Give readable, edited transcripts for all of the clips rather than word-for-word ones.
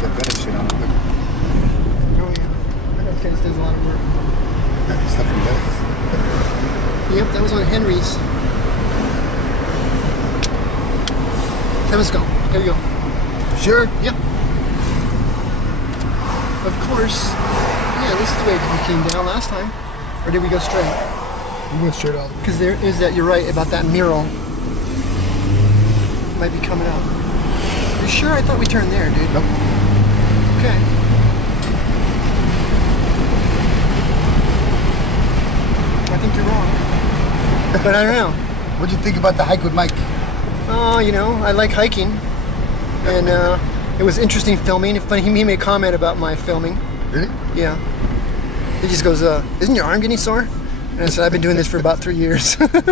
that Venice shit on it. Look. Oh yeah, I know Ken's does a lot of work. That stuff from Venice. Yep, that was on Henry's. Let's go. There you go. Sure. Yep. Of course. Yeah, this is the way we came down last time. Or did we go straight? We went straight out. Because there is that, you're right about that mural. Might be coming up. You sure? I thought we turned there, dude. Nope. Okay. I think you're wrong. But I don't know. What'd you think about the hike with Mike? Oh, you know, I like hiking. And it was interesting filming. It's funny, he made a comment about my filming. Really? Yeah. He just goes, isn't your arm getting sore? And I said, I've been doing this for about 3 years. He goes,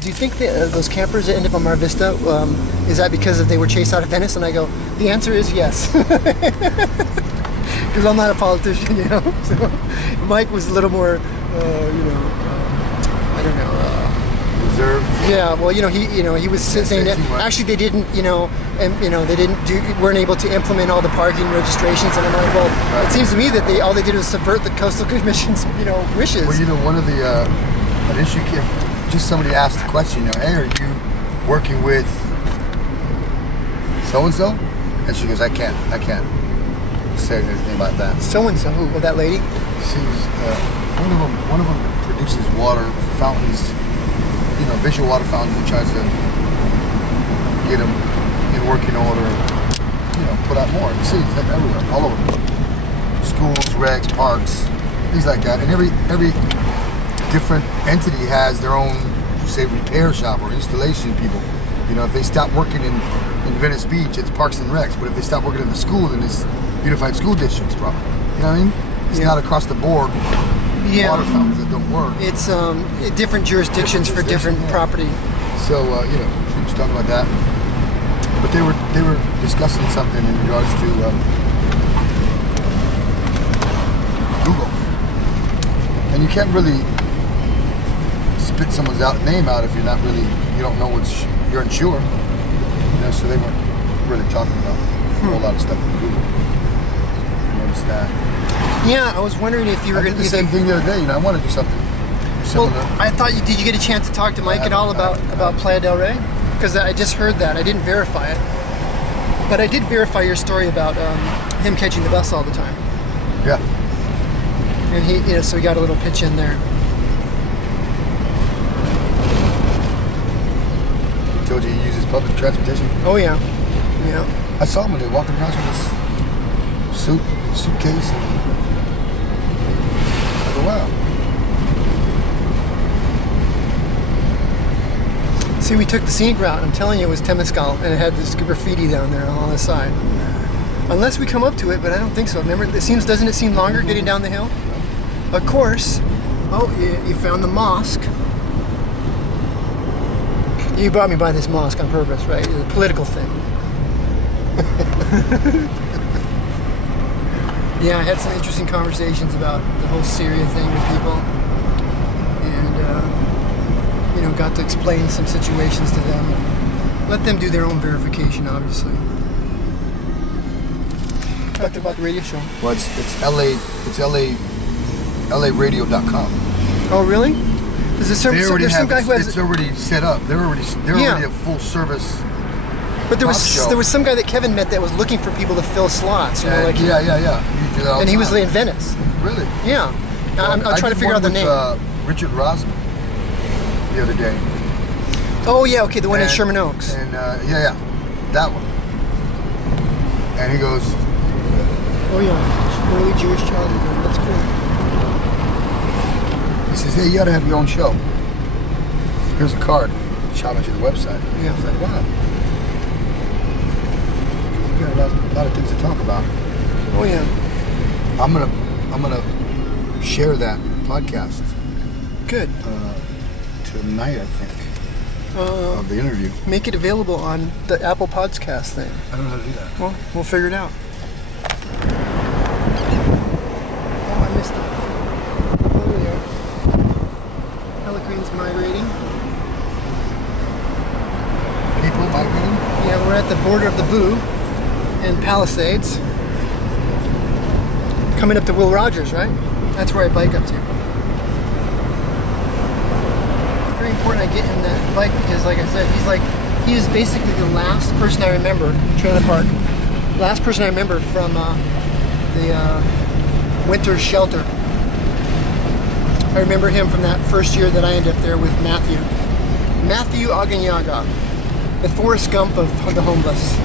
do you think those campers that end up on Mar Vista, is that because they were chased out of Venice? And I go, the answer is yes. Because I'm not a politician, you know. So Mike was a little more, I don't know. Reserved. Yeah, well, he was saying that actually they didn't, weren't able to implement all the parking registrations, and I'm like, well, it seems to me that all they did was subvert the Coastal Commission's, wishes. Well, one of the an issue came. Just somebody asked the question, hey, are you working with so and so? And she goes, I can't say anything about that. So and so, who? Well, that lady. She's one of them produces water fountains. Visual water fountains, and tries to get them in working order, put out more. You see, it's like everywhere, all over. Schools, regs, parks, things like that. And every different entity has their own, say, repair shop or installation people. If they stop working in Venice Beach, it's Parks and Recs. But if they stop working in the school, then it's Unified School Districts problem. You know what I mean? It's not across the board. Water fountains that don't work. It's different jurisdictions for different property. So she was talking about that, but they were discussing something in regards to Google, and you can't really spit someone's name out if you don't know you're unsure. So they weren't really talking about a whole lot of stuff with Google. I noticed that. Yeah, I was wondering if you were going to do the same thing the other day. I want to do something similar. Well, I thought did you get a chance to talk to Mike at all about Playa del Rey? Because I just heard that. I didn't verify it, but I did verify your story about him catching the bus all the time. Yeah. And he, so he got a little pitch in there. He told you he uses public transportation. Oh yeah, yeah. I saw him when they were walking around with his suitcase. Wow. See, we took the scenic route. I'm telling you, it was Temescal, and it had this graffiti down there on the side. Unless we come up to it, but I don't think so. Remember, doesn't it seem longer getting down the hill? Of course. Oh, you found the mosque. You brought me by this mosque on purpose, right? It's a political thing. Yeah, I had some interesting conversations about the whole Syria thing with people, and got to explain some situations to them. Let them do their own verification, obviously. Talked about the radio show. Well, it's LAradio.com. Oh, really? Is there some guy who has? It's already set up. They're already a full service. But there was some guy that Kevin met that was looking for people to fill slots. Yeah. You do that all and the he was time. in Venice. Really? Yeah. I'm trying to figure out the name. Richard Rosman the other day. Oh yeah, okay, the one in Sherman Oaks. And that one. And he goes, oh yeah, early Jewish childhood. That's cool. He says, hey, you ought to have your own show. Here's a card. Shot me to the website. Yeah. I was like, wow. We got a lot of things to talk about. Oh yeah. I'm gonna share that podcast. Good. Tonight, I think. Of the interview. Make it available on the Apple Podcast thing. I don't know how to do that. Well, we'll figure it out. Oh, I missed it. Oh, there they are. Pelicans migrating. People migrating? Yeah, we're at the border of the Boo. and Palisades. Coming up to Will Rogers, right? That's where I bike up to. It's very important I get him that bike because, like I said, he is basically the last person I remember, trailer park, last person I remember from the winter shelter. I remember him from that first year that I ended up there with Matthew Aganyaga, the Forrest Gump of the homeless.